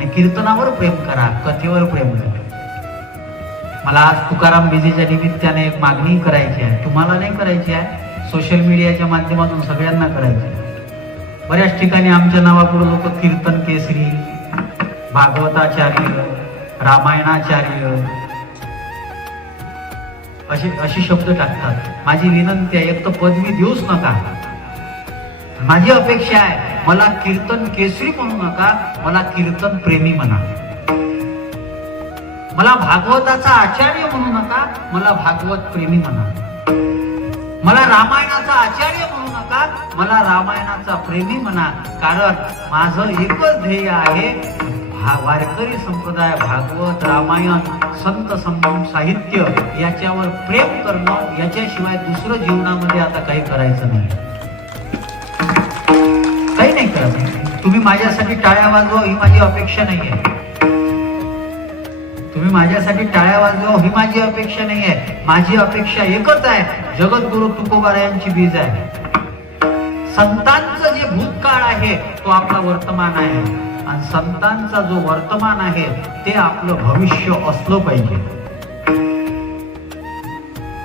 आणि कीर्तनावर प्रेम करा, कथेवर प्रेम करा. मला आज तुकाराम बीजेच्या निमित्ताने एक मागणी करायची आहे. तुम्हाला नाही करायची आहे, सोशल मीडियाच्या माध्यमातून सगळ्यांना करायची आहे. बऱ्याच ठिकाणी आमच्या नावापुढे लोक कीर्तन केसरी, भागवताचार्य, रामायणाचार्य अशी शब्द टाकतात. माझी विनंती आहे, एक तर पदवी देऊच नका. माझी अपेक्षा आहे, मला कीर्तन केसरी म्हणू नका, मला कीर्तन प्रेमी म्हणा. मला भागवताचा आचार्य म्हणू नका, मला भागवत प्रेमी म्हणा. मला रामायणाचा आचार्य म्हणू नका, मला रामायणाचा प्रेमी म्हणा. कारण माझं एकच ध्येय आहे, वारकरी संप्रदाय, भागवत, रामायण, संत साहित्य याच्यावर प्रेम करणं. याच्याशिवाय दुसरं जीवनामध्ये आता काही करायचं नाही, काही नाही करायचं. तुम्ही माझ्यासाठी टाळ्या वाजवा ही माझी अपेक्षा नाही आहे. तुम्ही माझ्यासाठी टाळ्या वाजवा ही माझी अपेक्षा नाही आहे. माझी अपेक्षा एकच आहे, जगद्गुरु तुकोबारायांची बीज आहे. संतांचं जे भूतकाळ आहे तो आपला वर्तमान आहे, आणि संतांचा जो वर्तमान आहे ते आपलं भविष्य असलं पाहिजे.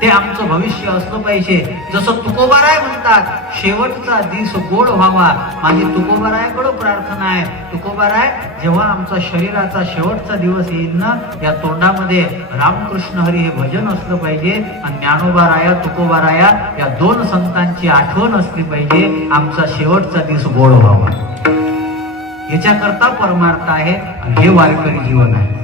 ते आमचं भविष्य असलं पाहिजे. जसं तुकोबाराय म्हणतात, शेवटचा दिवस गोड व्हावा. माझी तुकोबारायाकडे प्रार्थना आहे, तुकोबाराय जेव्हा आमचा शरीराचा शेवटचा दिवस येईल ना, या तोंडामध्ये रामकृष्ण हरी हे भजन असलं पाहिजे, आणि ज्ञानोबाराया, तुकोबाराया या दोन संतांची आठवण असली पाहिजे. आमचा शेवटचा दिवस गोड व्हावा. याच्याकरता परमार्थ आहे, आणि हे वारकरी जीवन आहे.